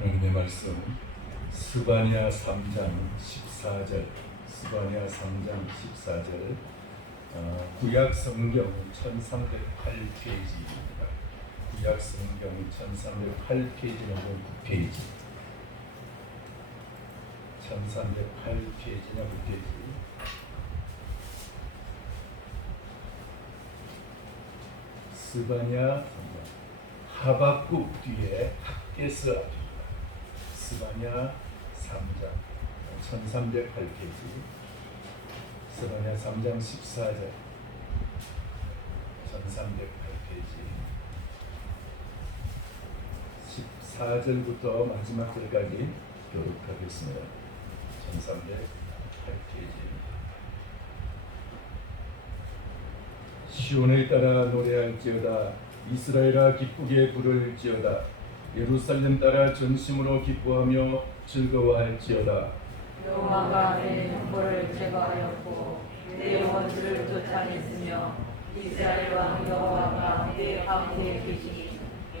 하나님의 말씀 스바냐 3장 14절 스바냐 3장 14절 구약 성경 1308페이지입니다. 구약 성경 1308페이지는 9페이지 1308페이지냐 9페이지 스바냐 하박국 뒤에 학개서 앞입니다. 스바냐 3장 1308페이지 스바냐 3장 14절 1308페이지 14절부터 마지막 절까지 교독하겠습니다. 1308페이지 시온에 따라 노래할지어다 이스라엘아 기쁘게 부를지어다 예루살렘 따라 전심으로 기뻐하며 즐거워할지어다 여호와가 내 흉보를 제거하였고 내 원수를 쫓아냈으며 이스라엘 왕 여호와가 내 가운데 계시니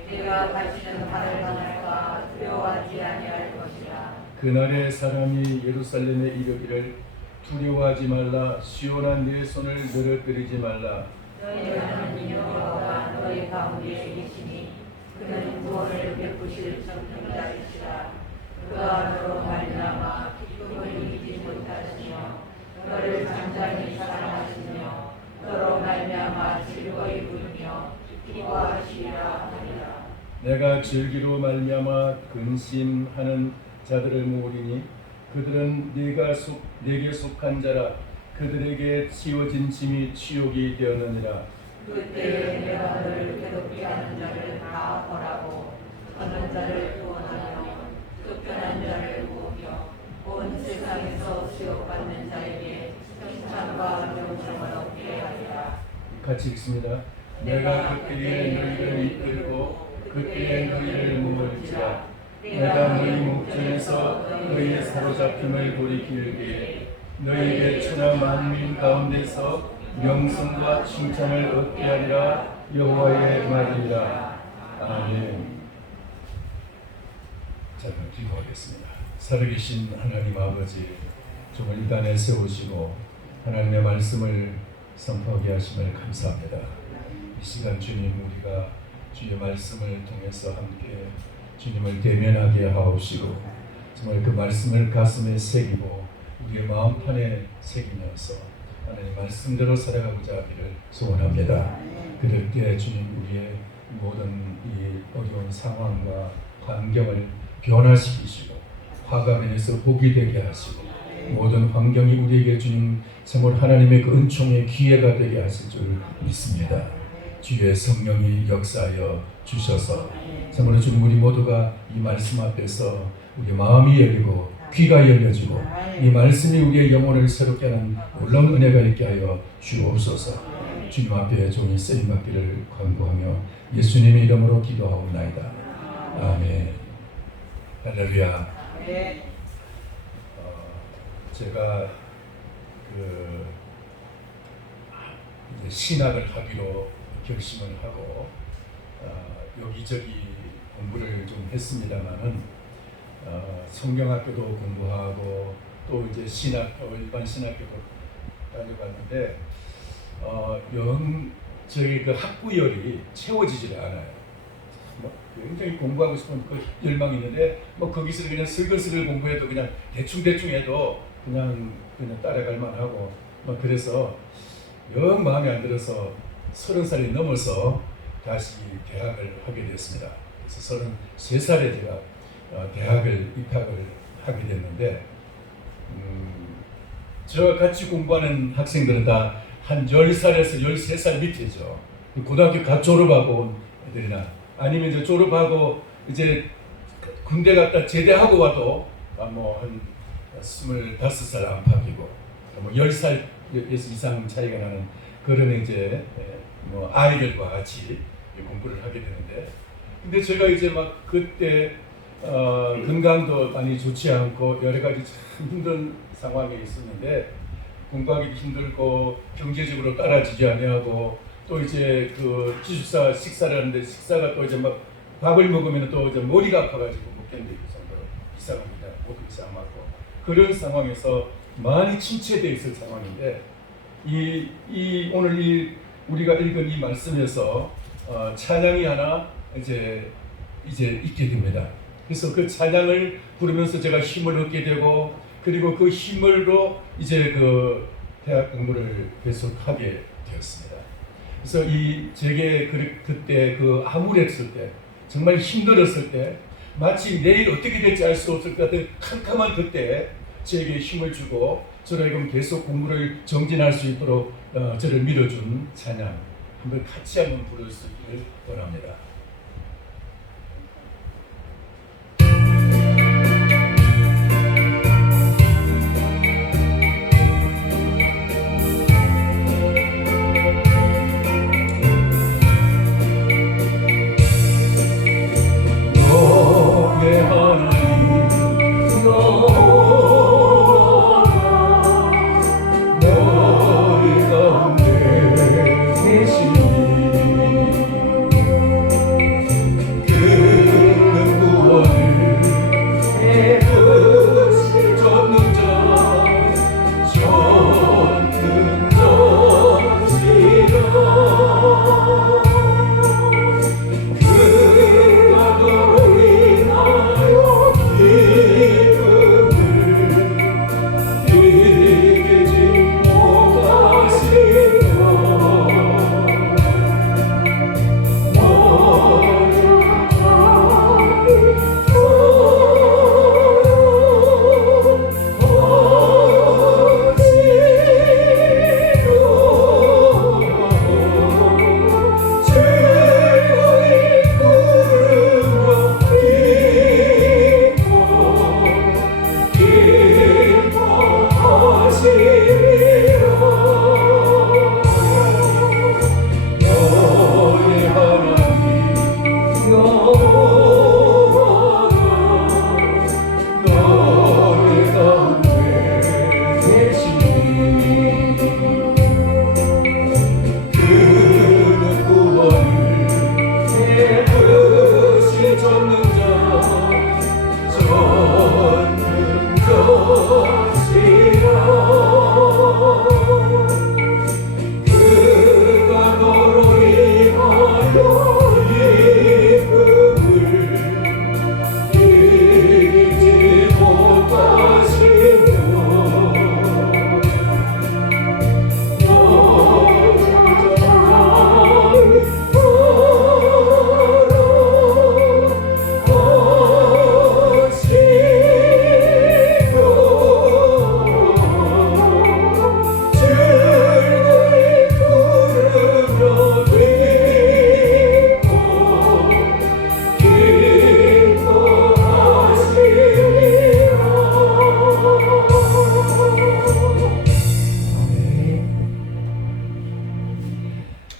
내가 다시는 화를 당할까 두려워하지 아니할 것이라. 그날에 사람이 예루살렘에 이르기를 두려워하지 말라 시온아 내 손을 늘어뜨리지 말라 너희 하나님 여호와가 너희 가운데 계시니 그는 구원을 베푸실 전능자이시라. 그 안으로 말미암아 기쁨을 이기지 못하시며 너를 잠잠히 사랑하시며 너로 말미암아 즐거이 부르며 기뻐하시리라 하리라. 내가 즐기로 말미암아 근심하는 자들을 모으리니 그들은 내게 속한 자라 그들에게 치워진 짐이 치욕이 되었느니라. 그때에 내가 너를 괴롭게 하는 자를 다 벌하고 떠난 자를 구원하며 쫓겨난 자를 모으며 온 세상에서 수욕받는 자에게 칭찬과 명성을 얻게 하리라. 같이 읽습니다. 내가 그때에 너희를 이끌고 그때에 너희를 모을지라 내가 너희 목전에서 너희의 사로잡힘을 돌이킬 때에 너희에게 천하 만민 가운데서 명성과 칭찬을 얻게 하리라 여호와의 말이라. 아멘. 자, 그럼 기도하겠습니다. 살아계신 하나님 아버지, 주를 이 땅에 세우시고 하나님의 말씀을 선포하게 하심을 감사합니다. 이 시간 주님, 우리가 주의 말씀을 통해서 함께 주님을 대면하게 하옵시고 정말 그 말씀을 가슴에 새기고 우리의 마음판에 새기면서 하나님 말씀대로 살아가고자 하기를 소원합니다. 그럴 때 주님, 우리의 모든 이 어려운 상황과 환경을 변화시키시고 화가 면에서 복이 되게 하시고 모든 환경이 우리에게 주님 정말 하나님의 그 은총의 기회가 되게 하실 줄 믿습니다. 주의 성령이 역사하여 주셔서 정말 주님, 우리 모두가 이 말씀 앞에서 우리 마음이 열리고 귀가 열려지고 이 말씀이 우리의 영혼을 새롭게 하는 놀라운 은혜가 있게 하여 주옵소서. 주님 앞에 종이 쓰임받기를 간구하며 예수님의 이름으로 기도하옵나이다. 아멘. 할렐루야. 제가 이제 신학을 하기로 결심을 하고 여기저기 공부를 좀 했습니다만은 성경학교도 공부하고 또 이제 신학교, 일반 신학교도 다녀봤는데 저희 그 학구열이 채워지질 않아요. 굉장히 공부하고 싶은 그 열망이 있는데 거기서 그냥 슬슬 공부해도 그냥 대충 해도 그냥 따라갈 만하고 그래서 영 마음에 안 들어서 30살이 넘어서 다시 대학을 하게 됐습니다. 그래서 33살에 제가 대학을 입학을 하게 됐는데 저와 같이 공부하는 학생들은 다 한 10살에서 13살 밑이죠. 고등학교 갓 졸업하고 온 애들이나 아니면 이제 졸업하고 이제 군대 갔다 제대하고 와도 한 25살 안팎이고 10살 이상 차이가 나는 그런 이제 아이들과 같이 공부를 하게 되는데, 근데 제가 이제 막 그때 건강도 많이 좋지 않고 여러 가지 참 힘든 상황에 있었는데 공부하기도 힘들고 경제적으로 따라지지 아니하고 또 이제 그 기숙사 식사를 하는데 식사가 또 이제 막 밥을 먹으면 또 이제 머리가 아파가지고 견딜 정도로 이상합니다. 모든 것이 안 맞고 그런 상황에서 많이 침체되어 있을 상황인데 오늘 우리가 읽은 이 말씀에서 찬양이 하나 이제 있게 됩니다. 그래서 그 찬양을 부르면서 제가 힘을 얻게 되고 그리고 그 힘으로 이제 그 대학 공부를 계속하게 되었습니다. 그래서 제게 그때 그 암울했을 때 정말 힘들었을 때 마치 내일 어떻게 될지 알 수 없을 것 같은 캄캄한 그때 제게 힘을 주고 저를 계속 공부를 정진할 수 있도록 저를 밀어준 찬양 한번 같이 한번 부를 수 있기를 원합니다.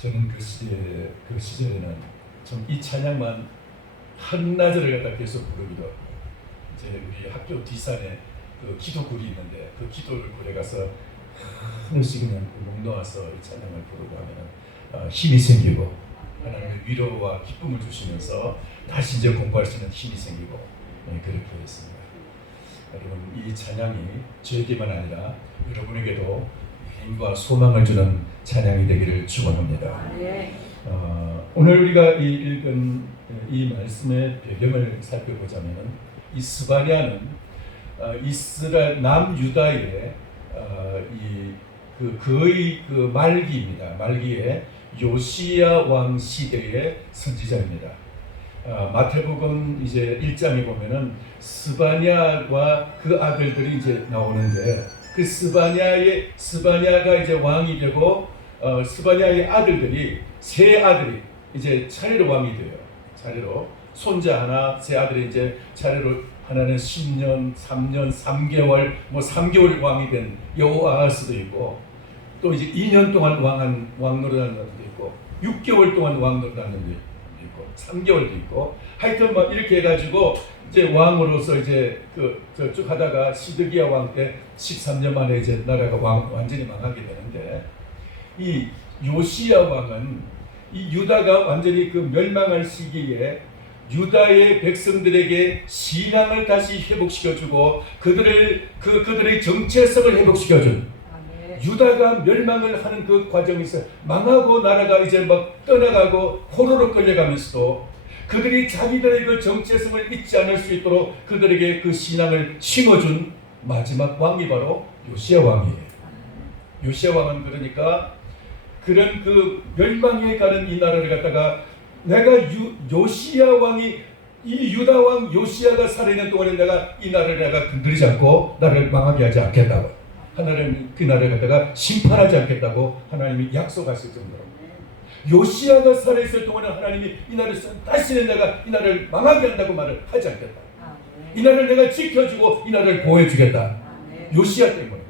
저는 그 시절에는 좀 이 찬양만 한나절을 갖다 계속 부르기도 하고 이제 우리 학교 뒷산에 그 기도굴이 있는데 그 기도를 굴에 가서 하늘씩 그냥 목 놓아서 이 찬양을 부르고 하면 힘이 생기고 하나님의 위로와 기쁨을 주시면서 다시 이제 공부할 수 있는 힘이 생기고 그렇게 했습니다. 여러분 이 찬양이 저에게만 아니라 여러분에게도 힘과 소망을 주는 찬양이 되기를 축원합니다. 오늘 우리가 읽은 이 말씀의 배경을 살펴보자면 이 스바냐는 이스라엘 남유다의 거의 그 말기입니다. 말기에 요시야 왕 시대의 선지자입니다. 마태복음 이제 1장에 보면은 스바냐와 그 아들들이 이제 나오는데 그 스바냐가 이제 왕이 되고 스바냐의 아들들이 세 아들이 이제 차례로 왕이 돼요. 차례로 손자 하나, 세 아들이 이제 차례로 하나는 10년, 3년, 3개월, 뭐 3개월 왕이 된 여호아하스도 있고 또 이제 2년 동안 왕 노릇하는 사람도 있고 6개월 동안 왕 노릇하는 사람도 있고 3개월도 있고 하여튼 막 이렇게 해가지고 이제 왕으로서 이제 쭉 하다가 시드기야 왕 때 13년 만에 이제 나라가 완전히 망하게 되는데 이 요시야 왕은 이 유다가 완전히 그 멸망할 시기에 유다의 백성들에게 신앙을 다시 회복시켜주고 그들의 정체성을 회복시켜준 유다가 멸망을 하는 그 과정에서 망하고 나라가 이제 막 떠나가고 포로로 끌려가면서도 그들이 자기들의 그 정체성을 잊지 않을 수 있도록 그들에게 그 신앙을 심어준 마지막 왕이 바로 요시야 왕이에요. 요시야 왕은 그러니까 그런 그 멸망에 가는 이 나라를 갖다가 내가 요시야 왕이 이 유다 왕 요시야가 살아있는 동안에 내가 이 나라를 내가 건드리지 않고 나라를 망하게 하지 않겠다고 하나님 그 나라를 갖다가 심판하지 않겠다고 하나님이 약속하실 정도로 요시야가 살아있을 동안에 하나님이 이 나라를 다시는 내가 이 나라를 망하게 한다고 말을 하지 않겠다. 이 나라를 내가 지켜주고 이 나라를 보호해주겠다. 요시야 때문에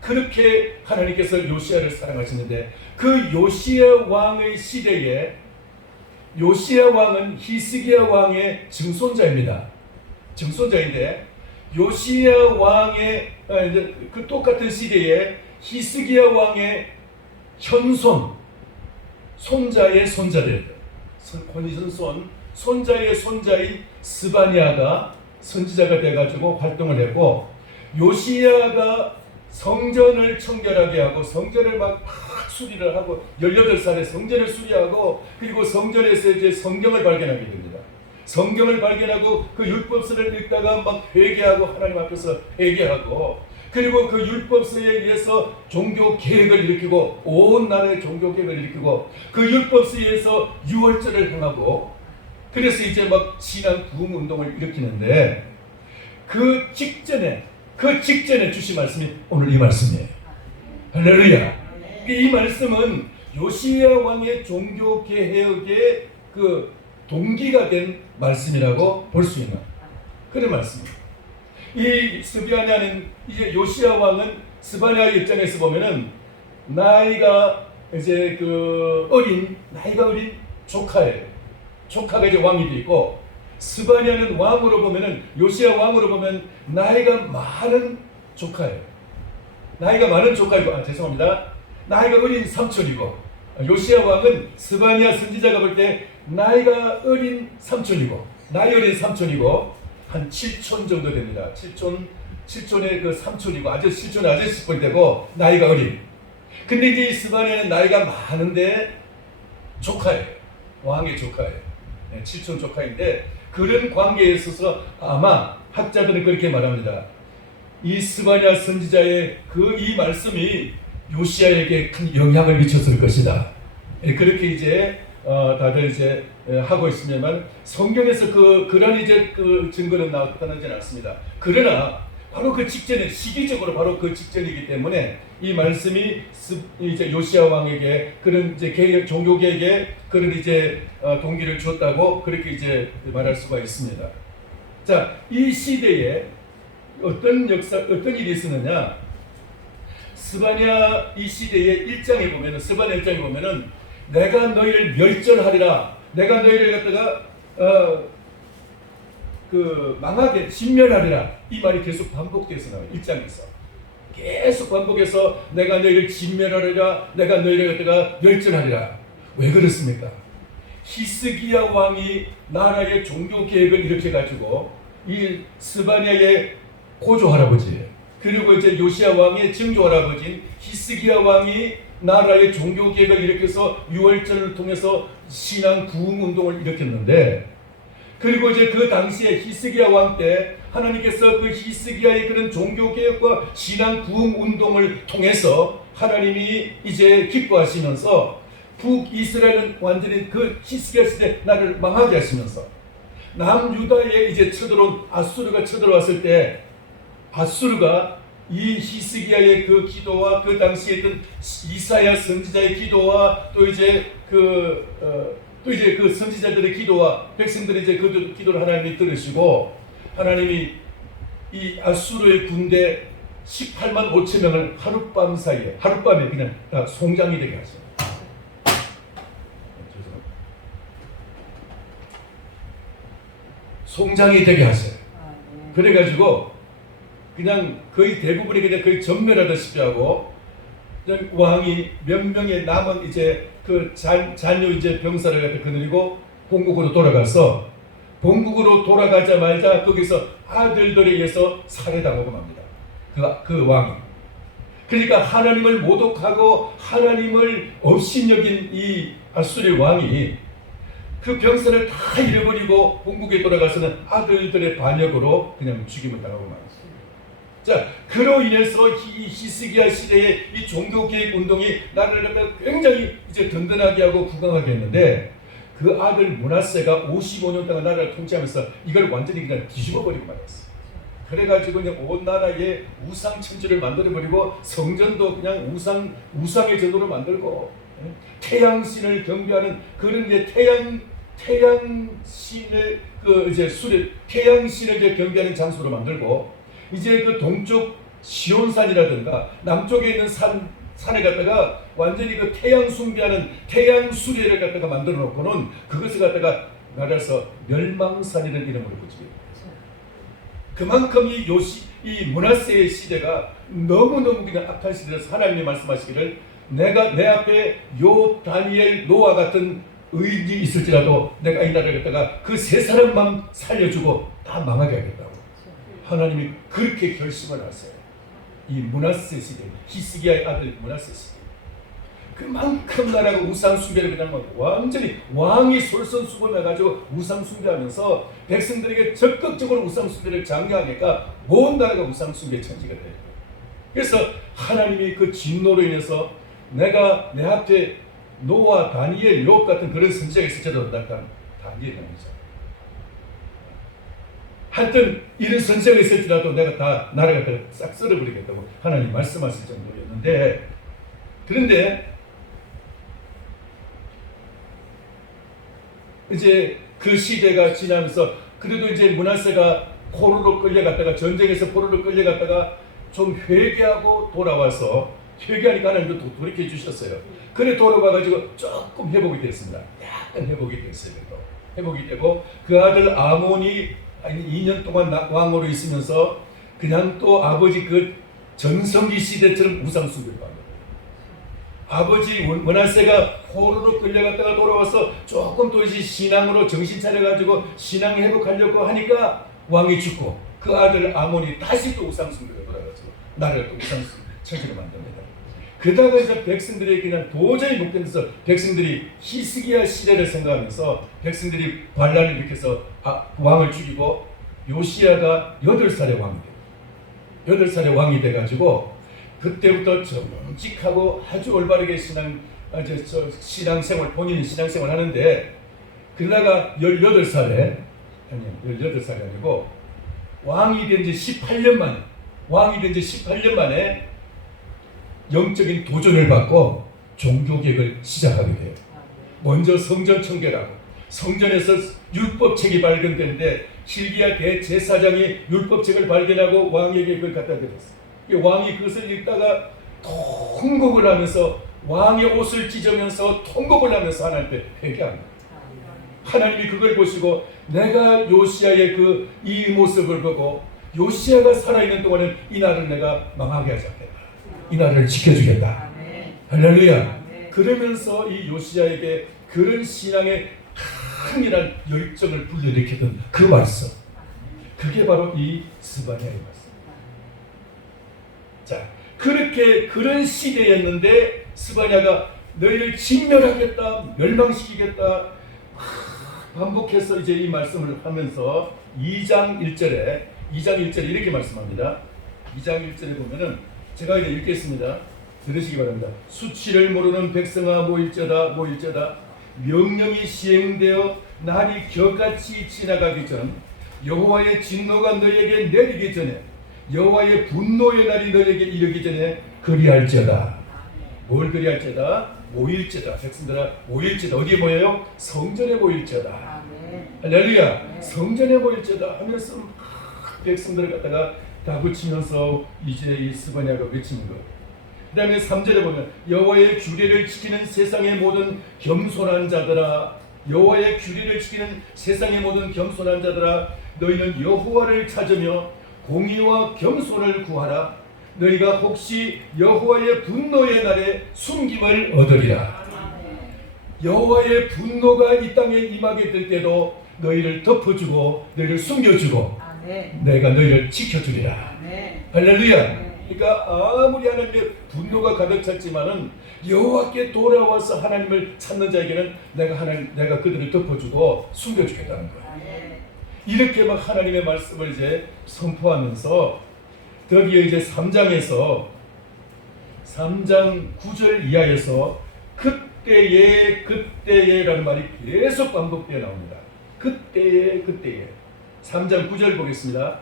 그렇게 하나님께서 요시야를 사랑하시는데 그 요시야 왕의 시대에 요시야 왕은 히스기야 왕의 증손자입니다. 증손자인데 요시야 왕의 이제 그 똑같은 시대에 히스기야 왕의 현손 손자의 손자들 손자의 손자인 스바냐가 선지자가 돼가지고 활동을 했고 요시야가 성전을 청결하게 하고 성전을 막 수리를 하고 18살에 성전을 수리하고 그리고 성전에서 이제 성경을 발견하게 됩니다. 성경을 발견하고 그 율법서를 읽다가 막 회개하고 하나님 앞에서 회개하고 그리고 그 율법서에 의해서 종교 계획을 일으키고 온 나라의 종교 계획을 일으키고 그 율법서에 의해서 유월절을 행하고 그래서 이제 막 신앙 부흥 운동을 일으키는데 그 직전에 주신 말씀이 오늘 이 말씀이에요. 할렐루야. 이 말씀은 요시야 왕의 종교 개혁의 그 동기가 된 말씀이라고 볼 수 있는 그런 말씀입니다. 이 스바냐는 이제 요시야 왕은 스바냐의 입장에서 보면은 나이가 이제 그 나이가 어린 조카예요. 조카가 이제 왕이 돼 있고 스바냐는 왕으로 보면은 요시야 왕으로 보면 나이가 많은 조카예요. 나이가 많은 조카이고 죄송합니다. 나이가 어린 삼촌이고 요시야 왕은 스바냐 선지자가 볼 때 나이가 어린 삼촌이고 나이 어린 삼촌이고 한 7촌 정도 됩니다. 7촌의 그 삼촌이고 실촌의 아저씨뻘 되고 나이가 어린. 근데 이제 이 스바냐는 나이가 많은데 조카예요. 왕의 조카예요. 7촌 조카인데 그런 관계에 있어서 아마 학자들은 그렇게 말합니다. 이 스바냐 선지자의 이 말씀이 요시야에게 큰 영향을 미쳤을 것이다. 그렇게 이제 다들 이제 하고 있으면 성경에서 그런 이제 그 증거는 나타나지 않습니다. 그러나 바로 그 직전에 시기적으로 바로 그 직전이기 때문에 이 말씀이 이제 요시야 왕에게 그런 이제 종교 개혁에 그런 이제 동기를 줬다고 그렇게 이제 말할 수가 있습니다. 자, 이 시대에 어떤 일이 있었느냐? 스바냐 이 시대의 일장에 보면은 스바냐 일장에 보면은 내가 너희를 멸절하리라. 내가 너희를 갖다가 망하게 진멸하리라. 이 말이 계속 반복돼서 나와요. 일장에서 계속 반복해서 내가 너희를 진멸하리라. 내가 너희를 갖다가 멸절하리라. 왜 그렇습니까? 히스기야 왕이 나라의 종교 계획을 일으켜 가지고 이 스바냐의 고조 할아버지 그리고 이제 요시야 왕의 증조 할아버지인 히스기야 왕이 나라의 종교 계획을 일으켜서 유월절을 통해서 신앙 부흥 운동을 일으켰는데 그리고 이제 그 당시에 히스기야 왕 때 하나님께서 그 히스기야의 그런 종교 개혁과 신앙 부흥 운동을 통해서 하나님이 이제 기뻐하시면서 북이스라엘은 완전히 그 히스기야 시대 나를 망하게 하시면서 남유다에 이제 아수르가 쳐들어왔을 때 아수르가 이 히스기야의 그 기도와 그 당시에 있던 이사야 선지자의 기도와 또 이제 그 선지자들의 기도와 백성들의 이제 그 기도를 하나님이 들으시고 하나님이 이 아수르의 군대 18만 5천 명을 하룻밤에 그냥 다 송장이 되게 하셨어요. 송장이 되게 하세요. 그래가지고 그냥 거의 대부분이 그냥 거의 전멸하다시피 하고 왕이 몇 명의 남은 이제 그 자녀 이제 병사를 갖다 거느리고 본국으로 돌아가서 본국으로 돌아가자마자 거기서 아들들에 의해서 살해당하고 맙니다. 그 왕이. 그러니까 하나님을 모독하고 하나님을 업신여긴 이 아수르 왕이 그 병선을 다 잃어버리고 본국에 돌아가서는 아들들의 반역으로 그냥 죽임을 당하고 맙니다. 자, 그로 인해서 이 히스기야 시대의 이 종교개혁 운동이 나라를 갖다가 굉장히 이제 든든하게 하고 부강하게 했는데 그 아들 므낫세가 55년 동안 나라를 통치하면서 이걸 완전히 그냥 뒤집어버리고 말았어요. 그래가지고 그냥 온 나라에 우상 천지를 만들어버리고 성전도 그냥 우상의 전도로 만들고 태양신을 경배하는 그런 이제 태양신을 그 이제 태양신을 이제 경배하는 장소로 만들고 이제 그 동쪽 시온산이라든가 남쪽에 있는 산에 갖다가 완전히 그 태양 숭배하는 태양 수레를 갖다가 만들어 놓고는 그것을 갖다가 나라에서 멸망산이라는 이름으로 붙이게. 그만큼 이 므낫세의 시대가 너무너무 그냥 악한 시대라서 하나님이 말씀하시기를 내가 내 앞에 욥, 다니엘, 노아 같은 의인이 있을지라도 내가 이 나라를 갖다가 그 세 사람만 살려주고 다 망하게 하겠다고. 하나님이 그렇게 결심을 하세요. 이 므낫세 시대, 히스기야의 아들 므낫세 시대. 그만큼 나라가 우상 숭배를 그냥 완전히 왕이 솔선수범해가지고 우상 숭배하면서 백성들에게 적극적으로 우상 숭배를 장려하니까 온 나라가 우상 숭배 천지가 돼요. 그래서 하나님이 그 진노로 인해서 내가 내 앞에 노아, 다니엘, 욥 같은 그런 선지자가 있을지라도 다니엘이 아니죠. 하여튼 이런 선지자가 있을지라도 내가 다 나라가 싹 썰어버리겠다고 하나님 말씀하실 정도였는데, 그런데 이제 그 시대가 지나면서 그래도 이제 므낫세가 포로로 끌려갔다가 전쟁에서 포로로 끌려갔다가 좀 회개하고 돌아와서 회개하니까 하나님도 돌이켜 주셨어요. 그래 돌아와가지고 조금 회복이 됐습니다. 약간 회복이 됐어요. 회복이 되고 그 아들 아몬이 2년 동안 왕으로 있으면서 그냥 또 아버지 그 전성기 시대처럼 우상숭배를 합니다. 아버지 므낫세가 포로로 끌려갔다가 돌아와서 조금 또 이제 신앙으로 정신 차려가지고 신앙 회복하려고 하니까 왕이 죽고 그 아들 아몬이 다시 또 우상숭배가 돌아가지고 나라를 또 우상숭배로 만듭니다. 그러다가 이제 백성들이 그냥 도저히 못 견뎌서 백성들이 히스기야 시대를 생각하면서 백성들이 반란을 일으켜서 왕을 죽이고 요시야가 8살의 왕이 돼요. 8살의 왕이 돼가지고 그때부터 정직하고 아주 올바르게 신앙생활, 본인이 신앙생활 하는데 그러다가 18살이 아니고 왕이 된 지 18년 만에 영적인 도전을 받고 종교개혁을 시작하게 돼요. 먼저 성전 청결하고 성전에서 율법책이 발견되는데 hil기야 대제사장이 율법책을 발견하고 왕에게 그걸 갖다 드렸어요. 왕이 그것을 읽다가 통곡을 하면서 왕의 옷을 찢으면서 통곡을 하면서 하나님께 회개합니다. 하나님이 그걸 보시고 내가 요시야의 이 모습을 보고 요시야가 살아있는 동안은 이 나라를 내가 망하게 하지 않겠다. 이 나라를 지켜주겠다. 할렐루야. 그러면서 이 요시야에게 그런 신앙의 강인한 열정을 불러일으켰던 그 말씀, 그게 바로 이 스바냐의 말씀. 자, 그런 시대였는데 스바냐가 너희를 진멸하겠다, 멸망시키겠다 반복해서 이제 이 말씀을 하면서 2장 1절에 이렇게 말씀합니다. 2장 1절에 보면은 제가 이제 읽겠습니다. 들으시기 바랍니다. 수치를 모르는 백성아 모일저다 명령이 시행되어 날이 겨같이 지나가기 전 여호와의 진노가 너에게 내리기 전에 여호와의 분노의 날이 너에게 이르기 전에 그리할지어다. 뭘 그리할지어다? 모일지어다. 백성들아 모일지어다. 어디에 모여요? 성전에 모일지어다. 할렐루야. 성전에 모일지어다 하면서 백성들을 갖다가 다 붙이면서 이제 이 스바냐가 외치는 것. 그 다음에 3절에 보면 여호와의 규례를 지키는 세상의 모든 겸손한 자들아, 여호와의 규례를 지키는 세상의 모든 겸손한 자들아, 너희는 여호와를 찾으며 공의와 겸손을 구하라. 너희가 혹시 여호와의 분노의 날에 숨김을 얻으리라. 여호와의 분노가 이 땅에 임하게 될 때도 너희를 덮어주고 너희를 숨겨주고 아멘. 내가 너희를 지켜주리라. 아멘. 할렐루야. 그러니까 아무리 하나님의 분노가 가득 찼지만은 여호와께 돌아와서 하나님을 찾는 자에게는 내가 그들을 덮어주고 숨겨주겠다는 거예요. 아멘. 이렇게 막 하나님의 말씀을 이제 선포하면서 드디어 이제 3장에서 3장 9절 이하에서 그때에라는 말이 계속 반복되어 나옵니다. 그때에 3장 9절 보겠습니다.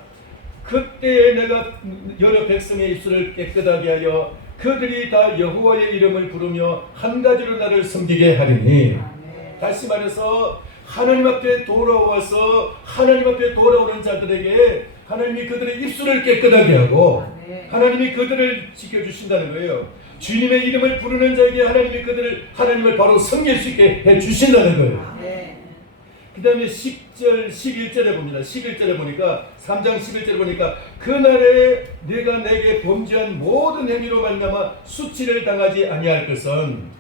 그때에 내가 여러 백성의 입술을 깨끗하게 하여 그들이 다 여호와의 이름을 부르며 한 가지로 나를 섬기게 하리니. 다시 말해서 하나님 앞에 돌아와서 하나님 앞에 돌아오는 자들에게 하나님이 그들의 입술을 깨끗하게 하고 하나님이 그들을 지켜주신다는 거예요. 주님의 이름을 부르는 자에게 하나님이 하나님을 바로 섬길 수 있게 해주신다는 거예요. 그 다음에 10절, 11절에 봅니다. 11절에 보니까 3장 11절에 보니까 그날에 내가 내게 범죄한 모든 행위로 말미암아 수치를 당하지 아니할 것은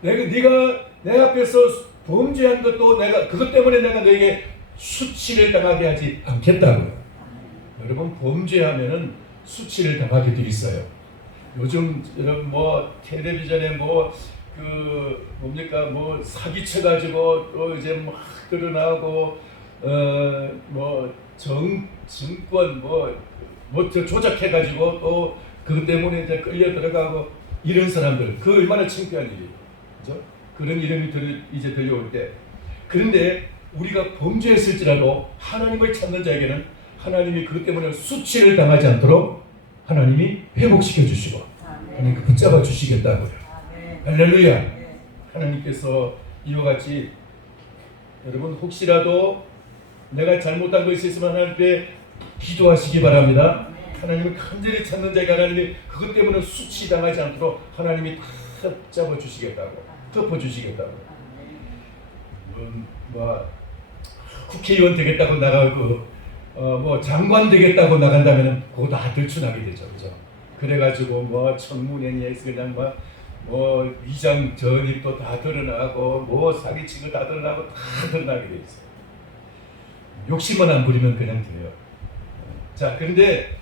네가 내 앞에서 범죄한 것도 그것 때문에 내가 너에게 수치를 당하게 하지 않겠다고요. 여러분 범죄하면은 수치를 당하게 돼 있어요. 요즘 여러분 텔레비전에 사기쳐가지고 또 이제 막 드러나고 증권 조작해가지고 또 그것 때문에 이제 끌려 들어가고 이런 사람들 그 얼마나 창피한 일이에요. 그죠? 그런 이름이 이제 들려올 때 그런데 우리가 범죄했을지라도 하나님을 찾는 자에게는 하나님이 그것 때문에 수치를 당하지 않도록 하나님이 회복시켜 주시고 하나님 붙잡아 주시겠다고요. 할렐루야. 하나님께서 이와 같이 여러분 혹시라도 내가 잘못한 것이 있으면 하나님께 기도하시기 바랍니다. 하나님을 간절히 찾는 자에게 하나님이 그것 때문에 수치당하지 않도록 하나님이 다 잡아 주시겠다고 덮어 주시겠다고. 국회의원 되겠다고 나가고 장관 되겠다고 나간다면은 그거 다 들추나게 되죠. 그죠? 그래가지고 청문회에서 그냥 위장 전입도 다 드러나고 사기친 거 다 드러나고 다 드러나게 돼 있어요. 욕심만 안 부리면 그냥 돼요. 자, 그런데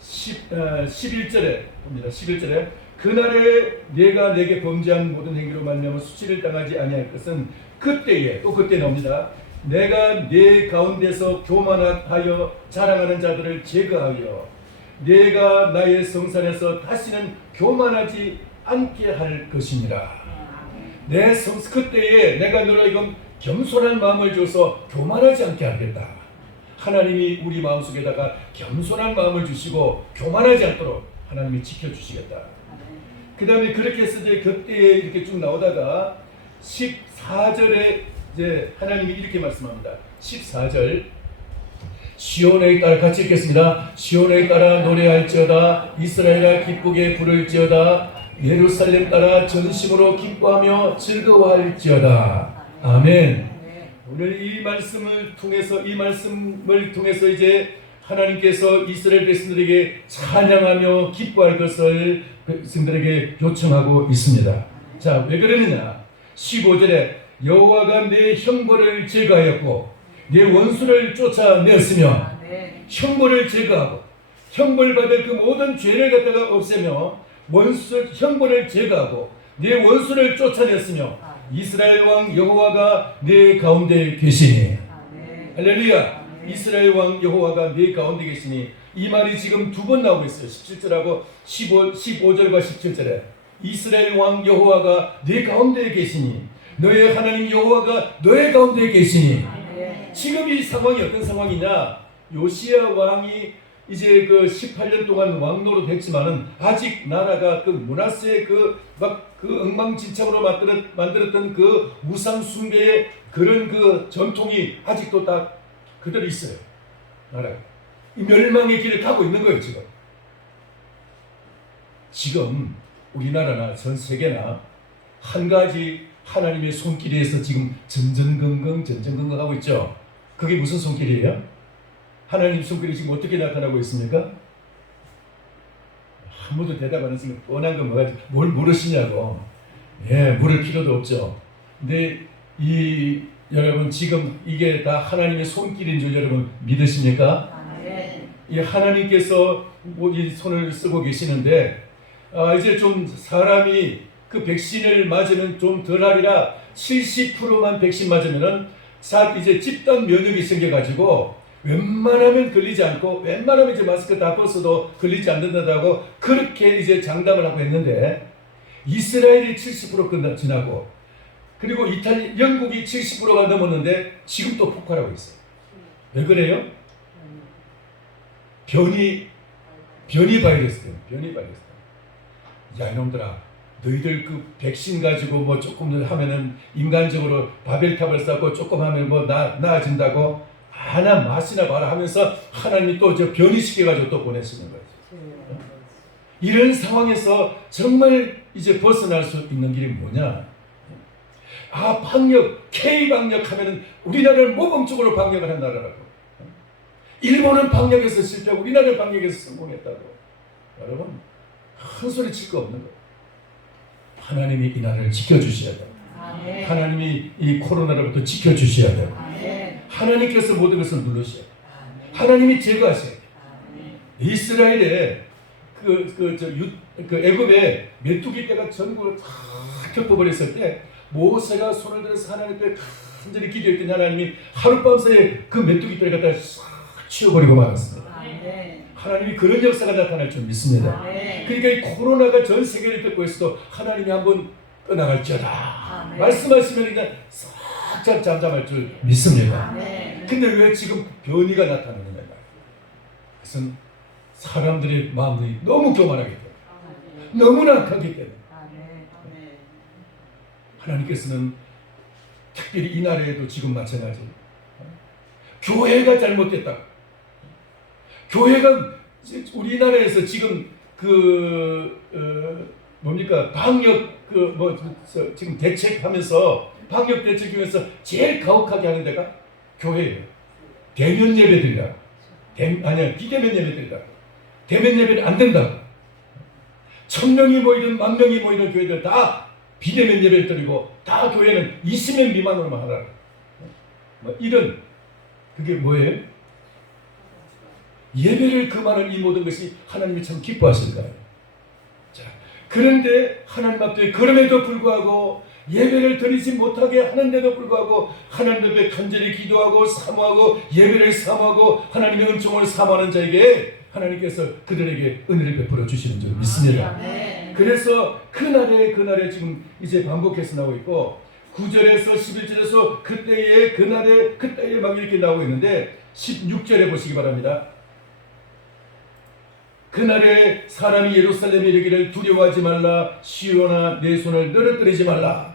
11절에 봅니다. 11절에 그날에 내가 내게 범죄한 모든 행위로 말미암아 수치를 당하지 아니할 것은 그때에 또 그때 나옵니다. 내가 내 가운데서 교만하여 자랑하는 자들을 제거하여 내가 나의 성산에서 다시는 교만하지 않게 할 것이니라. 그때에 내가 너희에게 겸손한 마음을 줘서 교만하지 않게 하겠다. 하나님이 우리 마음속에다가 겸손한 마음을 주시고 교만하지 않도록 하나님이 지켜주시겠다. 그 다음에 그렇게 해서 이제 그때에 이렇게 쭉 나오다가 14절에 이제 하나님이 이렇게 말씀합니다. 14절 시온에 따라 같이 읽겠습니다. 시온에 따라 노래할지어다 이스라엘아 기쁘게 부를지어다 예루살렘 따라 전심으로 기뻐하며 즐거워할지어다. 아멘. 오늘 이 말씀을 통해서 이제 하나님께서 이스라엘 백성들에게 찬양하며 기뻐할 것을 백성들에게 요청하고 있습니다. 자, 왜 그러느냐? 15절에 여호와가 내 형벌을 제거하였고 내 원수를 쫓아내었으며 형벌을 제거하고 형벌받을 그 모든 죄를 갖다가 없애며 형벌을 제거하고 내 원수를 쫓아냈으며 이스라엘 왕 여호와가 내 가운데 계시니. 할렐루야. 이스라엘 왕 여호와가 내 가운데 계시니 이 말이 지금 두 번 나오고 있어요. 17절하고 15절과 17절에 이스라엘 왕 여호와가 내 가운데 계시니 너의 하나님 여호와가 너의 가운데 계시니. 지금 이 상황이 어떤 상황이냐? 요시야 왕이 이제 18년 동안 왕노릇 했지만은 아직 나라가 므낫세의 엉망진창으로 만들었던 그 우상 숭배의 그런 전통이 아직도 딱 그대로 있어요. 나라가 이 멸망의 길을 가고 있는 거예요. 지금 우리나라나 전 세계나 한 가지 하나님의 손길에서 지금 전전긍긍 하고 있죠. 그게 무슨 손길이에요? 하나님 손길이 지금 어떻게 나타나고 있습니까? 아무도 대답 안 했으면 뻔한 건 뭘 모르시냐고. 예, 물을 필요도 없죠. 근데 여러분 지금 이게 다 하나님의 손길인 줄 여러분 믿으십니까? 이 하나님께서 이 손을 쓰고 계시는데 이제 좀 사람이 그 백신을 맞으면 좀 덜하리라 70%만 백신 맞으면은 이제 집단 면역이 생겨가지고 웬만하면 걸리지 않고 웬만하면 이제 마스크 다 벗어도 걸리지 않는다고 그렇게 이제 장담을 하고 했는데 이스라엘이 70% 지나고 그리고 영국이 70%가 넘었는데 지금 또 폭발하고 있어요. 왜 그래요? 변이 바이러스. 야 이놈들아, 너희들 그 백신 가지고 뭐 조금 하면은 인간적으로 바벨탑을 쌓고 조금 하면 뭐 나아진다고 하나 맛이나 봐라 하면서 하나님이 또 저 변이시켜가지고 또 보내시는 거죠. 이런 상황에서 정말 이제 벗어날 수 있는 길이 뭐냐? 방역, K-방역 하면은 우리나라를 모범적으로 방역을 한 나라라고. 일본은 방역에서 실패하고 우리나라는 방역에서 성공했다고. 여러분, 큰 소리 칠 거 없는 거예요. 하나님이 이 나라를 지켜주셔야 돼요. 하나님이 이 코로나로부터 지켜주셔야 돼요. 하나님께서 모든 것을 누르셔야 돼요. 하나님이 제거하셔야 돼요. 이스라엘에 애굽에 메뚜기 떼가 전국을 다 덮어버렸을 때 모세가 손을 들어서 하나님 앞에 간절히 기도했더니 하나님이 하룻밤 사이에 그 메뚜기 떼를 갖다 싹 치워버리고 말았습니다. 하나님이 그런 역사가 나타날 줄 믿습니다. 그러니까 이 코로나가 전 세계를 덮고 있어도 하나님이 한번 떠나갈지어다 말씀하시면 그냥 싹 잠잠할 줄 믿습니다. 근데 왜 지금 변이가 나타나느냐? 그것은 사람들의 마음들이 너무 교만하기 때문에, 너무나 악하기 때문에. 하나님께서는 특별히 이 나라에도 지금 마찬가지. 교회가 잘못됐다. 교회가 우리나라에서 지금 방역 지금 대책하면서 방역 대책하면서 제일 가혹하게 하는 데가 교회예요. 대면 예배드리라. 비대면 예배드리라. 대면 예배는 안 된다고. 1000명이 모이든 10,000명이 모이는 교회들 다 비대면 예배를 드리고 다 교회는 20명 미만으로만 하라. 이런 그게 뭐예요? 예배를 금하는 이 모든 것이 하나님이 참 기뻐하실까요? 자, 그런데 하나님 앞에 그럼에도 불구하고 예배를 드리지 못하게 하는데도 불구하고 하나님 앞에 간절히 기도하고 사모하고 예배를 사모하고 하나님의 은총을 사모하는 자에게 하나님께서 그들에게 은혜를 베풀어 주시는 줄 믿습니다. 그래서 그날에 지금 이제 반복해서 나오고 있고 9절에서 11절에서 그때에 막 이렇게 나오고 있는데 16절에 보시기 바랍니다. 그날에 사람이 예루살렘에 이르기를 두려워하지 말라. 시온아 내 손을 늘어뜨리지 말라.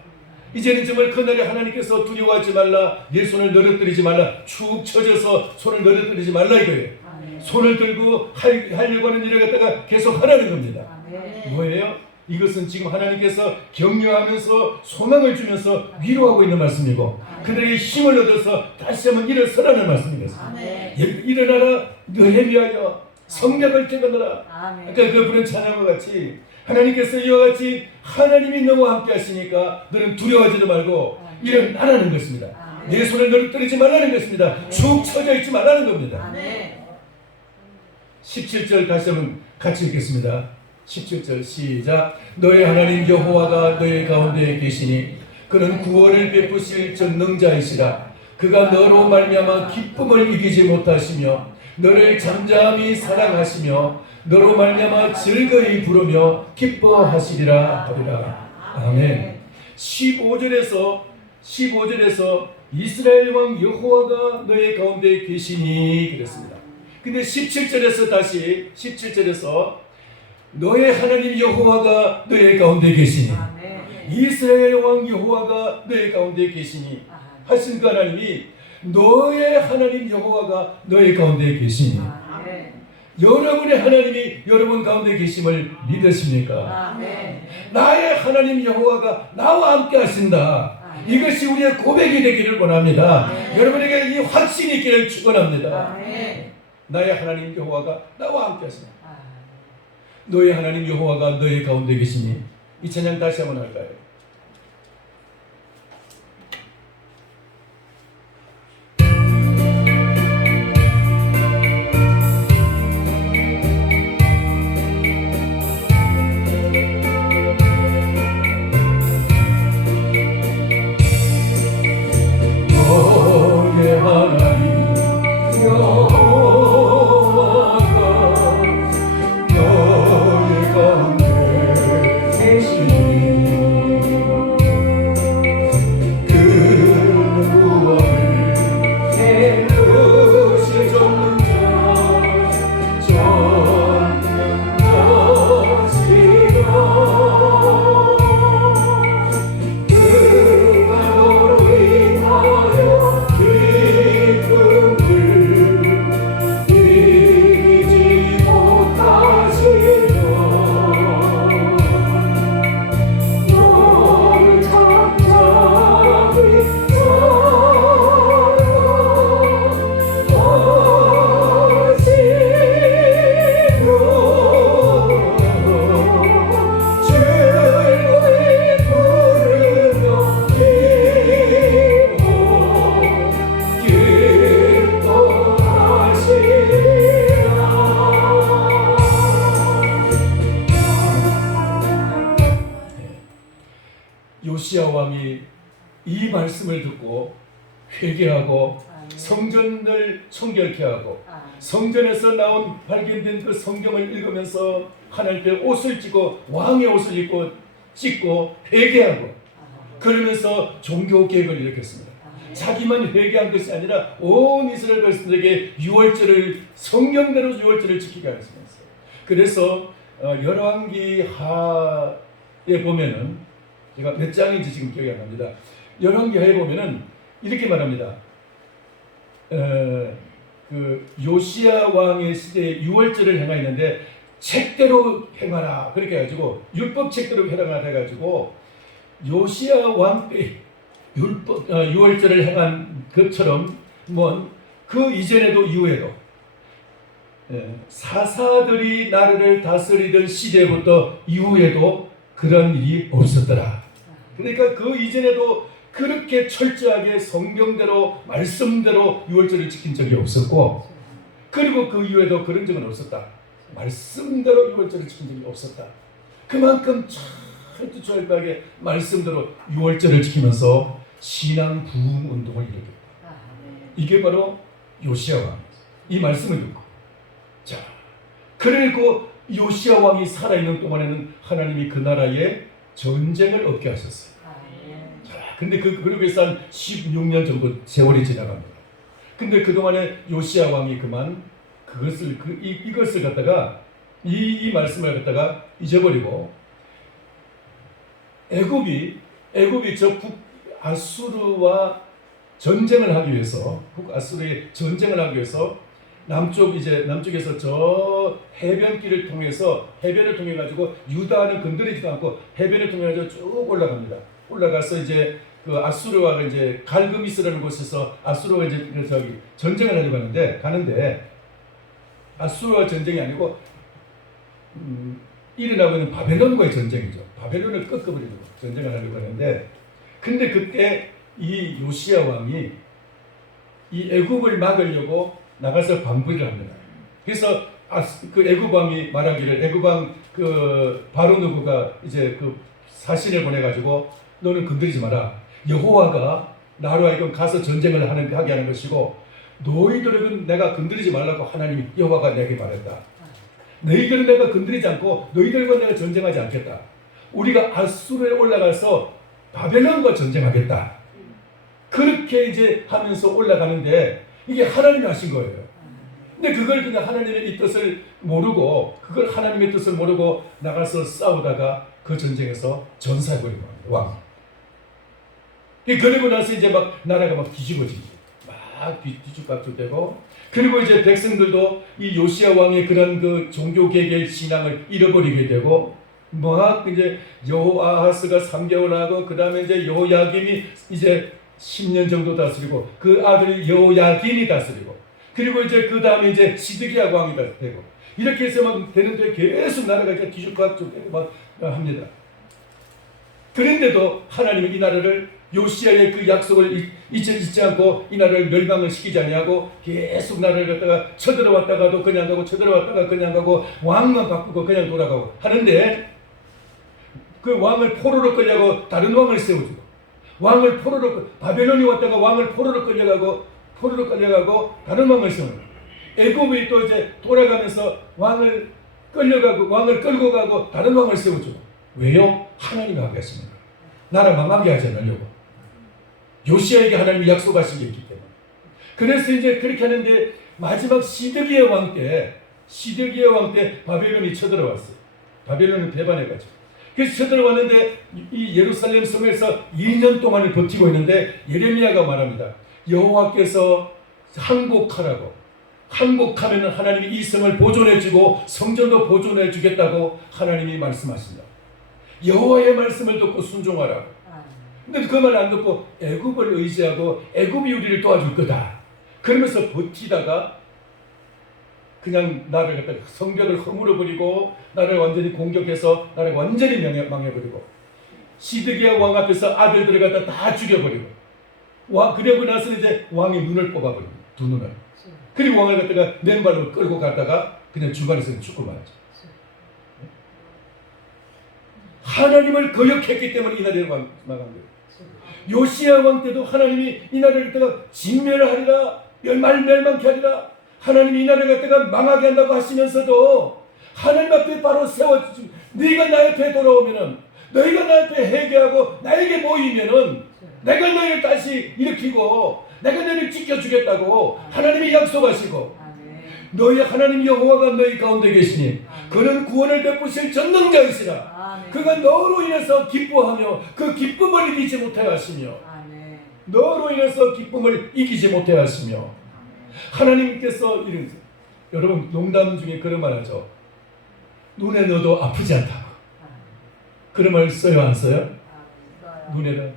이제는 정말 그날에 하나님께서 두려워하지 말라. 내 손을 늘어뜨리지 말라. 축 처져서 손을 늘어뜨리지 말라 이거예요. 손을 들고 하려고 하는 일을 갖다가 계속 하라는 겁니다. 뭐예요? 이것은 지금 하나님께서 격려하면서 소망을 주면서 위로하고 있는 말씀이고 그들에게 힘을 얻어서 다시 한번 일어서라는 말씀이겠습니다. 일어나라 느헤미야여 성벽을 깨닫노라. 아까 그 부른 찬양과 같이 하나님께서 이와 같이 하나님이 너와 함께 하시니까 너는 두려워하지도 말고 일어나라는 것입니다. 내 손을 늘어뜨리지 말라는 것입니다. 축 처져 있지 말라는 겁니다. 17절 다시 한번 같이 읽겠습니다. 17절 시작. 너의 하나님 여호와가 너의 가운데에 계시니 그는 구원을 베푸실 전능자이시라. 그가 너로 말미암아 기쁨을 이기지 못하시며 너를 잠잠히 사랑하시며 너로 말미암아 즐거이 부르며 기뻐하시리라 하리라. 아멘. 15절에서 이스라엘 왕 여호와가 너의 가운데 계시니 그랬습니다. 근데 17절에서 너의 하나님 여호와가 너의 가운데 계시니 이스라엘 왕 여호와가 너의 가운데 계시니 하신 그 하나님이 너의 하나님 여호와가 너의 가운데 계시니 여러분의 하나님이 여러분 가운데 계심을 믿으십니까? 나의 하나님 여호와가 나와 함께 하신다. 이것이 우리의 고백이 되기를 원합니다. 여러분에게 이 확신이 있기를 축원합니다. 나의 하나님 여호와가 나와 함께 하신다. 너의 하나님 여호와가 너의 가운데 계시니 이 찬양 다시 한번 할까요? 이 말씀을 듣고 회개하고 아멘. 성전을 청결케 하고 아멘. 성전에서 나온 발견된 그 성경을 읽으면서 하나님께 옷을 찢고 왕의 옷을 입고 찢고 회개하고 그러면서 종교 개혁을 일으켰습니다. 자기만 회개한 것이 아니라 온 이스라엘 백성들에게 유월절을 성경대로 유월절을 지키게 하였습니다. 그래서 열왕기 하에 보면은 제가 몇 장인지 지금 기억이 안 납니다. 열왕기 하에 보면은 이렇게 말합니다. 그 요시야 왕의 시대에 유월절을 행하였는데 책대로 행하라 그렇게 해가지고 율법 책대로 행하라 해가지고 요시야 왕 때 유월절을 행한 것처럼 뭐 그 이전에도 이후에도 사사들이 나라를 다스리던 시대부터 이후에도 그런 일이 없었더라. 그러니까 그 이전에도 그렇게 철저하게 성경대로 말씀대로 유월절을 지킨 적이 없었고 그리고 그 이후에도 그런 적은 없었다. 말씀대로 유월절을 지킨 적이 없었다. 그만큼 철저하게 말씀대로 유월절을 지키면서 신앙 부흥 운동을 일으켰다. 이게 바로 요시야 왕. 이 말씀을 듣고 자 그리고 요시야 왕이 살아있는 동안에는 하나님이 그 나라에 전쟁을 얻게 하셨어요. 자 근데 그러고 해서 한 16년 정도 세월이 지나갑니다. 근데 그동안에 요시야 왕이 그만 이것을 갖다가 이 말씀을 갖다가 잊어버리고 애굽이 저 북아수르와 전쟁을 하기 위해서 북아수르의 전쟁을 하기 위해서 남쪽에서 저 해변길을 통해서 해변을 통해 가지고 유다는 건드리지도 않고 해변을 통해 가지고 쭉 올라갑니다. 올라가서 이제 그 아수르와 이제 갈그미스라는 곳에서 아수르와 이제 전쟁을 하려고 가는데 아수르와 전쟁이 아니고 일어나고 있는 바벨론과의 전쟁이죠. 바벨론을 꺾어버리려고 전쟁을 하려고 하는데 근데 그때 이 요시야 왕이 이 애굽을 막으려고 나가서 방불을 합니다. 그래서 그 애굽 왕이 말하기를 애굽 왕 그 바로누구가 이제 그 사신을 보내가지고 너는 건드리지 마라. 여호와가 나로 하여금 가서 전쟁을 하게 하는 것이고 너희들은 내가 건드리지 말라고 하나님이 여호와가 내게 말했다. 너희들은 내가 건드리지 않고 너희들과 내가 전쟁하지 않겠다. 우리가 아수르에 올라가서 바벨론과 전쟁하겠다. 그렇게 이제 하면서 올라가는데 이게 하나님이 하신 거예요. 근데 그걸 그냥 하나님의 이 뜻을 모르고 나가서 싸우다가 그 전쟁에서 전사해버린 겁니다. 왕. 그리고 나서 이제 막 나라가 막 뒤집어지지. 막 뒤죽박죽되고 그리고 이제 백성들도 이 요시야 왕의 그런 그 종교 개혁 신앙을 잃어버리게 되고 막 이제 여호아하스가 3개월 하고 그 다음에 이제 여호야김이 이제 10년 정도 다스리고 그 아들이 여호야긴이 다스리고 그리고 이제 그 다음에 이제 시드기야 왕이 되고 이렇게 해서 막 되는데 계속 나라가 이제 뒤죽박죽되고 막 합니다. 그런데도 하나님은 이 나라를 요시야의 그 약속을 잊지 않고 이 나라를 멸망을 시키지 아니하고 계속 나라를 갖다가 쳐들어왔다가도 그냥 가고 쳐들어왔다가 그냥 가고 왕만 바꾸고 그냥 돌아가고 하는데 그 왕을 포로로 끌려고 다른 왕을 세워주고 왕을 포로로 바벨론이 왔다가 왕을 포로로 끌려가고 다른 왕을 세우는 애굽이 또 이제 돌아가면서 왕을 끌고 가고 다른 왕을 세워주고 왜요? 하나님이 하게 하십니다. 나라 망하게 하지 않으려고 요시야에게 하나님이 약속하신 게 있기 때문에 그래서 이제 그렇게 하는데 마지막 시드기야 왕 때 바벨론이 쳐들어왔어요. 바벨론을 배반해가지고 그래서 쳐들어왔는데 이 예루살렘 성에서 2년 동안을 버티고 있는데 예레미야가 말합니다. 여호와께서 항복하라고 항복하면 하나님이 이 성을 보존해주고 성전도 보존해주겠다고 하나님이 말씀하신다. 여호와의 말씀을 듣고 순종하라고. 근데 그 말 안 듣고 애굽을 의지하고 애굽이 우리를 도와줄 거다. 그러면서 버티다가 그냥 나를 갖다가 성벽을 허물어버리고 나를 완전히 공격해서 나를 완전히 망해버리고 시드기야 왕 앞에서 아들들을 갖다 다 죽여버리고 그러고 나서 이제 왕의 눈을 뽑아버립니다. 두 눈을. 그리고 왕을 갖다가 맨발로 끌고 갔다가 그냥 중간에서 죽고 말았죠. 하나님을 거역했기 때문에 이 나라를 망한 거예요. 요시야 왕 때도 하나님이 이 나라를 갖다가 진멸하리라, 멸망케 하리라, 하나님이 이 나라를 갖다가 망하게 한다고 하시면서도 하나님 앞에 바로 세워주시고, 너희가 나 앞에 돌아오면은, 너희가 나 앞에 회개하고 나에게 모이면은 내가 너희를 다시 일으키고 내가 너희를 지켜주겠다고 하나님이 약속하시고, 너희 하나님 여호와가 너희 가운데 계시니 그는 구원을 베푸실 전능자이시라. 그가 너로 인해서 기뻐하며 그 기쁨을 이기지 못해 하시며, 너로 인해서 기쁨을 이기지 못해 하시며, 하나님께서 이런, 여러분 농담 중에 그런 말 하죠. 눈에 넣어도 아프지 않다고. 그런 말 써요, 안 써요? 눈에는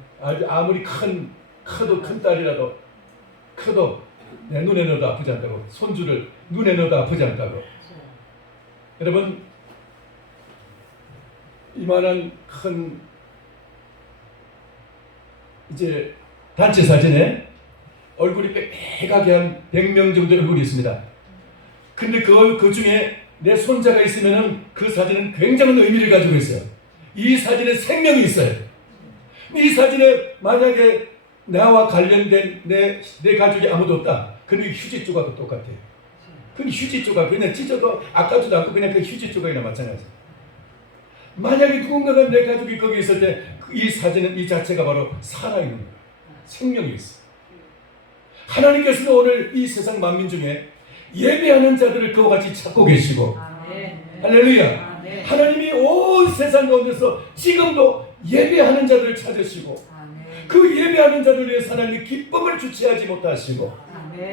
아무리 커도 큰 딸이라도 커도 내 눈에 넣어도 아프지 않다고. 손주를 눈에 넣어도 아프지 않다고. 여러분, 이만한 큰 이제 단체 사진에 얼굴이 빼하게 한 100명 정도 얼굴이 있습니다. 근데 그 중에 내 손자가 있으면은 그 사진은 굉장한 의미를 가지고 있어요. 이 사진에 생명이 있어요. 이 사진에 만약에 나와 관련된 내 가족이 아무도 없다. 그럼 휴지 조각도 똑같아요. 그 휴지 조각 그냥 찢어도 아까지도 않고 그냥 그 휴지 조각이나 마찬가지예요. 만약에 누군가가 내 가족이 거기 있을 때 이 사진은 이 자체가 바로 살아있는 거예요. 생명이 있어요. 하나님께서도 오늘 이 세상 만민 중에 예배하는 자들을 그와 같이 찾고 계시고, 할렐루야. 하나님이 온 세상 가운데서 지금도 예배하는 자들을 찾으시고, 그 예배하는 자들 위해서 하나님이 기쁨을 주체하지 못하시고,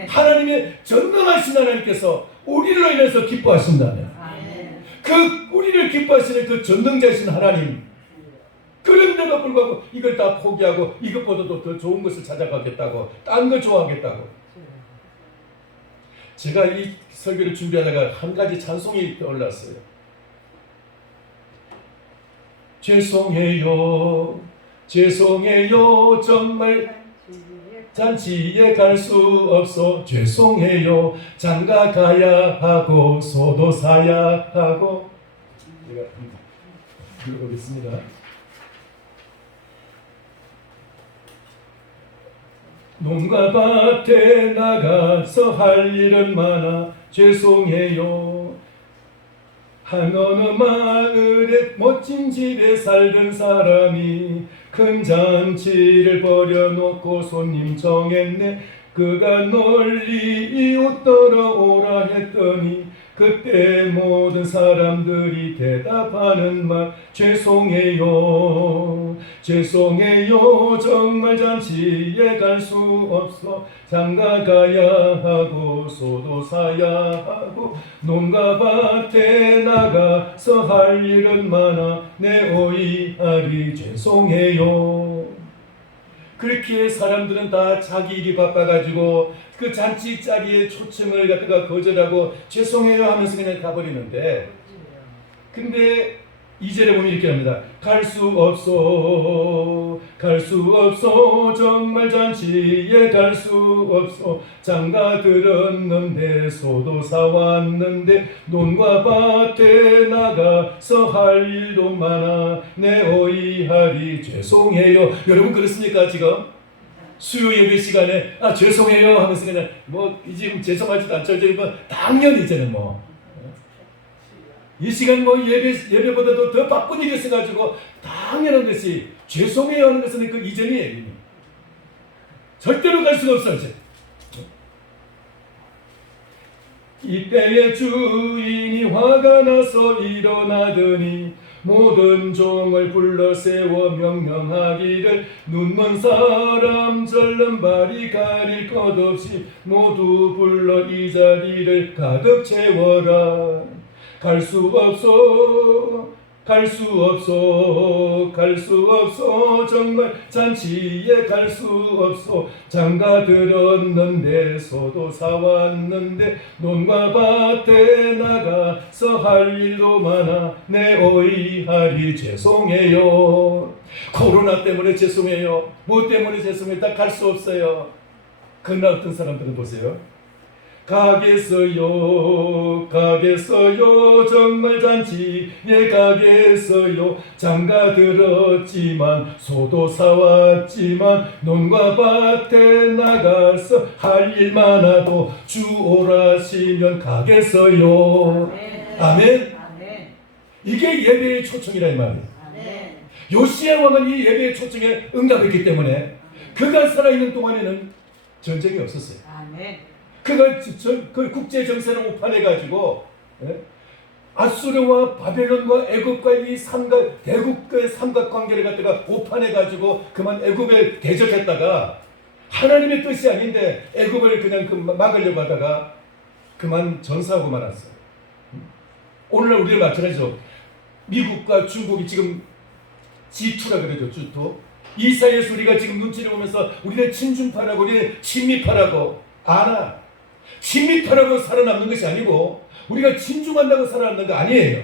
하나님의 전능하신 하나님께서 우리로 인해서 기뻐하신다면, 그 우리를 기뻐하시는 그 전능자이신 하나님, 그런데도 불구하고 이걸 다 포기하고 이것보다도 더 좋은 것을 찾아가겠다고, 딴 거 좋아하겠다고. 제가 이 설교를 준비하다가 한 가지 찬송이 떠올랐어요. 죄송해요, 죄송해요, 정말 잔치에 갈 수 없어. 죄송해요, 장가 가야 하고 소도 사야 하고. 제가 읽어보겠습니다. 농가 밭에 나가서 할 일은 많아. 죄송해요, 한 어느 마을에 멋진 집에 살던 사람이 큰 잔치를 벌여놓고 손님 정했네. 그가 널리 이웃 따라오라 했더니 그때 모든 사람들이 대답하는 말, 죄송해요, 죄송해요, 정말 잔치에 갈 수 없어. 장가 가야 하고 소도 사야 하고 농가 밭에 나가서 할 일은 많아. 내 오이하리 죄송해요. 그렇게 사람들은 다 자기 일이 바빠가지고 그 잔치 자리에 초청을 갖다가 거절하고 죄송해요 하면서 그냥 가버리는데, 근데 2절에 보면 이렇게 합니다. 갈 수 없어, 갈 수 없어, 정말 잔치에 갈 수 없어. 장가 들었는데 소도 사왔는데 논과 밭에 나가서 할 일도 많아. 내 오이하리 죄송해요. 여러분 그렇습니까? 지금 수요 예배 시간에 죄송해요 하면서 그냥 지금 죄송하지도 않죠. 이제 당연히 이제는 이 시간 예배보다도 더 바쁜 일이 있어가지고 당연한 것이 죄송해요 하는 것은 그 이전이에요. 이미. 절대로 갈 수가 없어 이제. 이때에 주인이 화가 나서 일어나더니 모든 종을 불러 세워 명령하기를, 눈먼 사람 절름발이 가릴 것 없이 모두 불러 이 자리를 가득 채워라. 갈 수 없어, 갈 수 없어, 갈 수 없어, 정말 잔치에 갈 수 없어. 장가 들었는데 소도 사왔는데 논과 밭에 나가서 할 일도 많아. 내 오이하리 죄송해요. 코로나 때문에 죄송해요, 뭐 때문에 죄송해요, 다 갈 수 없어요. 그러나 어떤 사람들은 보세요, 가겠어요 가겠어요 정말 잔치에 가겠어요. 장가 들었지만 소도 사왔지만 논과 밭에 나가서 할 일 많아도 주 오라시면 가겠어요. 아멘. 아멘. 이게 예배의 초청이라 이 말이에요. 아멘. 요시야 왕은 이 예배의 초청에 응답했기 때문에 그가 살아있는 동안에는 전쟁이 없었어요. 아멘. 그가 그 국제 정세를 오판해가지고 아수르와 바벨론과 애굽과 이 대국의 삼각관계를 갖다가 오판해가지고 그만 애굽에 대적했다가 하나님의 뜻이 아닌데 애굽을 그냥 막으려고 하다가 그만 전사하고 말았어요. 오늘날 우리는 마찬가지죠. 미국과 중국이 지금 G2라 그러죠. G2. 이 사이에서 우리가 지금 눈치를 보면서 우리는 친중파라고 우리는 친미파라고 아나 친미파라고 살아남는 것이 아니고 우리가 친중한다고 살아남는 거 아니에요.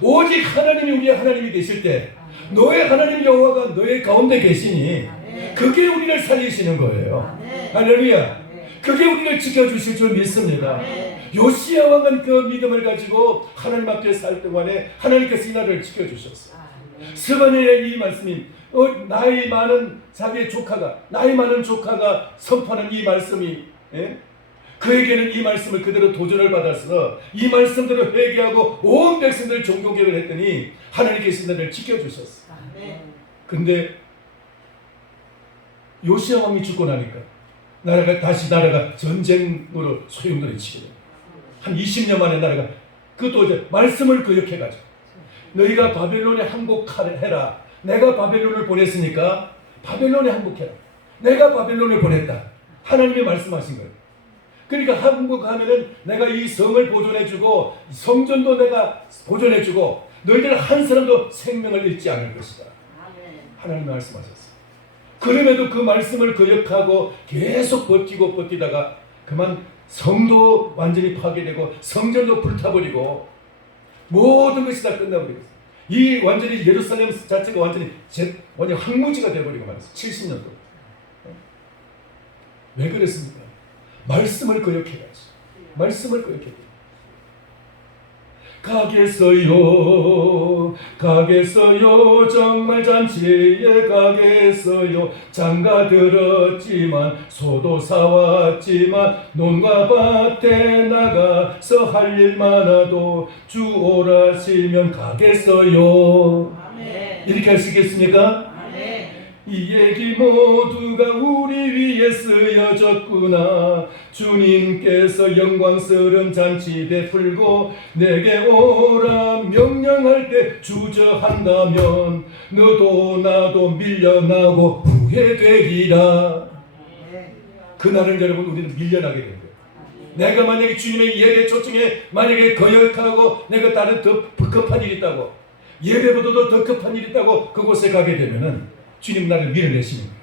오직 하나님이 우리의 하나님이 되실 때 너의 하나님 여호와가 너의 가운데 계시니 그게 우리를 살리시는 거예요. 할렐루야. 그게 우리를 지켜주실 줄 믿습니다. 요시야 왕은 그 믿음을 가지고 하나님 앞에 살 동안에 하나님께서 이 나라를 지켜주셨어요. 스바냐의 이 말씀이 나이 많은 자기의 조카가 나이 많은 조카가 선포하는 이 말씀이 그에게는 이 말씀을 그대로 도전을 받아서 이 말씀대로 회개하고 온 백성들 종교개혁을 했더니 하나님께서 나를 지켜주셨어요. 근데 요시야 왕이 죽고 나니까 나라가 전쟁으로 소용돌이치게 돼요. 한 20년 만에 나라가 그것도 이제 말씀을 거역해가지고 너희가 바벨론에 항복해라. 내가 바벨론을 보냈으니까 바벨론에 항복해라. 내가 바벨론을 보냈다. 하나님이 말씀하신 거예요. 그러니까 항복하면은 내가 이 성을 보존해주고 성전도 내가 보존해주고 너희들 한 사람도 생명을 잃지 않을 것이다. 하나님이 말씀하셨어요. 그럼에도 그 말씀을 거역하고 계속 버티다가 그만 성도 완전히 파괴되고 성전도 불타버리고 모든 것이 다 끝나버리겠어요. 이 완전히 예루살렘 자체가 완전히 황무지가 되어버리고 말았어요. 70년 동안. 왜 그랬습니까? 말씀을 거역해야지. 말씀을 거역해야지. 가겠어요 정말 잔치에 가겠어요. 장가 들었지만 소도 사왔지만 논과 밭에 나가서 할 일 많아도 주 오라시면 가겠어요. 아멘. 이렇게 할 수 있겠습니까? 아멘. 이 얘기 모두가 우리 위에 쓰여졌구나. 주님께서 영광스러운 잔치 베풀고 내게 오라 명령할 때 주저한다면 너도 나도 밀려나고 후회되리라. 그날은 여러분 우리는 밀려나게 된 거예요. 내가 만약에 주님의 예배 초청에 만약에 거역하고 내가 다른 더 급한 일이 있다고 예배보다도 더 급한 일이 있다고 그곳에 가게 되면은 주님 나를 밀어내시는 거죠.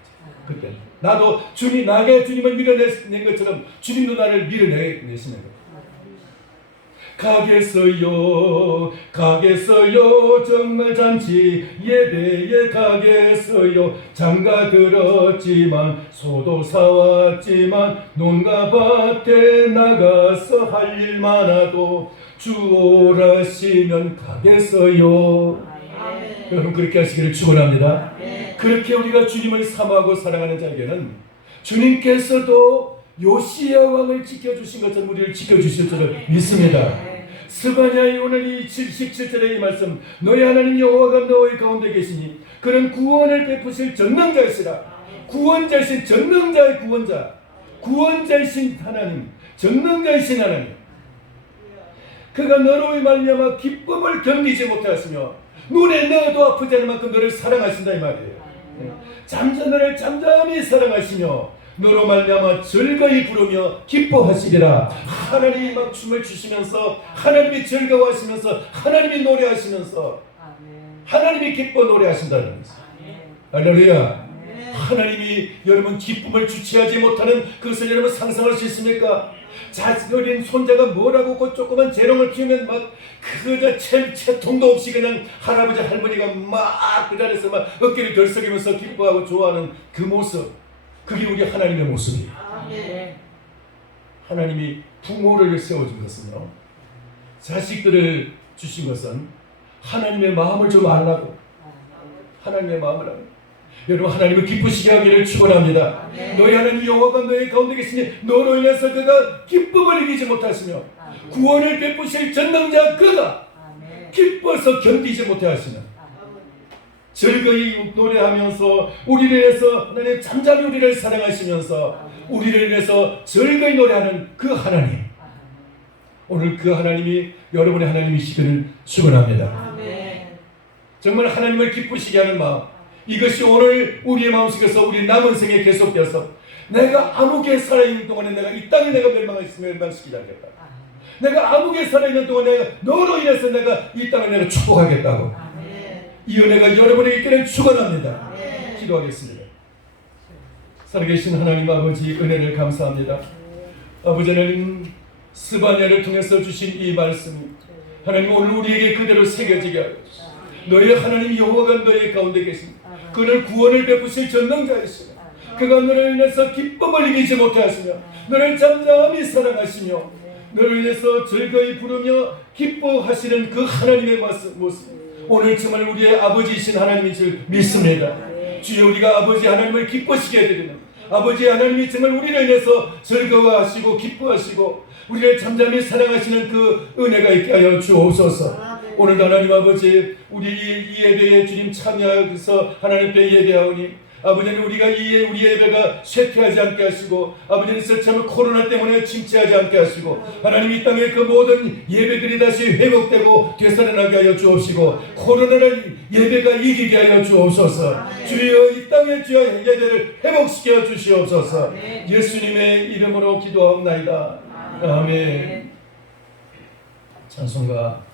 그때 나도 나게 주님을 밀어낸 것처럼 주님도 나를 밀어내시는 거예요. 가겠어요 정말 잔치 예배에 가겠어요. 장가 들었지만 소도 사왔지만 논과 밭에 나가서 할 일 많아도 주 오라시면 가겠어요. 여러분 그렇게 하시기를 축원합니다. 그렇게 우리가 주님을 사모하고 사랑하는 자에게는 주님께서도 요시야 왕을 지켜주신 것처럼 우리를 지켜주실 줄을 믿습니다. 스바냐의 오늘 이 17절의 이 말씀 너희 하나님 여호와가 너희 가운데 계시니 그는 구원을 베푸실 전능자이시라. 구원자이신 전능자의 구원자이신 하나님, 전능자이신 하나님, 그가 너로 말미암아 기쁨을 견디지 못하였으며 눈에 넣어도 아프지 않을 만큼 너를 사랑하신다 이 말이에요. 너를 잠잠히 사랑하시며 너로 말미암아 즐거이 부르며 기뻐하시리라. 하나님이 막 춤을 추시면서 하나님이 즐거워하시면서 하나님이 노래하시면서 하나님이 기뻐 노래하신다는 것이죠. 할렐루야. 하나님이 여러분 기쁨을 주체하지 못하는 그것을 여러분 상상할 수 있습니까? 어린 손자가 뭐라고 그 조그만 재롱을 피우면 막 그저 채통도 없이 그냥 할아버지 할머니가 막 그 자리에서 막 어깨를 들썩이면서 기뻐하고 좋아하는 그 모습, 그게 우리 하나님의 모습이에요. 하나님이 부모를 세워준 것은요, 자식들을 주신 것은 하나님의 마음을 좀 알라고, 하나님의 마음을 알라고. 여러분, 하나님을 기쁘시게 하기를 축원합니다. 너희 하나님 여호와가 너희 가운데 계시니 너로 인해서 그가 기쁨을 이기지 못하시며 구원을 베푸실 전능자 그가 기뻐서 견디지 못하시는, 즐거이 노래하면서 우리를 위해서 하나님 잠잠히 우리를 사랑하시면서 우리를 위해서 즐거이 노래하는 그 하나님, 오늘 그 하나님이 여러분의 하나님이시기를 축원합니다. 정말 하나님을 기쁘시게 하는 마음, 이것이 오늘 우리의 마음속에서 우리 남은 생에 계속되어서 내가 아무개 살아있는 동안에 내가 이 땅에 내가 멸망시키지 않겠다. 내가 아무개 살아있는 동안 내가 너로 인해서 내가 이 땅을 내가 축복하겠다고. 이 은혜가 여러분에게 있기를 축원합니다. 기도하겠습니다. 살아계신 하나님 아버지, 은혜를 감사합니다. 아버지는 스바냐를 통해서 주신 이 말씀이 하나님 오늘 우리에게 그대로 새겨지게 하여 주시옵소서. 너희 하나님 여호와가 너희 가운데 계십니다. 그는 구원을 베푸실 전능자이시며 그가 너를 인해서 기쁨을 이기지 못하시며 너를 잠잠히 사랑하시며 너를 위해서 즐거이 부르며 기뻐하시는 그 하나님의 모습, 오늘 정말 우리의 아버지이신 하나님인 줄 믿습니다. 주여, 우리가 아버지 하나님을 기쁘시게 해드리는 아버지 하나님이 정말 우리를 위해서 즐거워하시고 기뻐하시고 우리를 잠잠히 사랑하시는 그 은혜가 있게 하여 주옵소서. 오늘 하나님 아버지, 우리 이 예배에 주님 참여해서 하나님께 예배하오니 아버지는 우리가 우리 예배가 쇠퇴하지 않게 하시고 아버지는 참 코로나 때문에 침체하지 않게 하시고 하나님 이 땅의 그 모든 예배들이 다시 회복되고 되살아나게 하여 주옵시고 코로나를 예배가 이기게 하여 주옵소서. 주여, 이 땅의 주여 예배를 회복시켜 주시옵소서. 예수님의 이름으로 기도하옵나이다. 아멘. 찬송가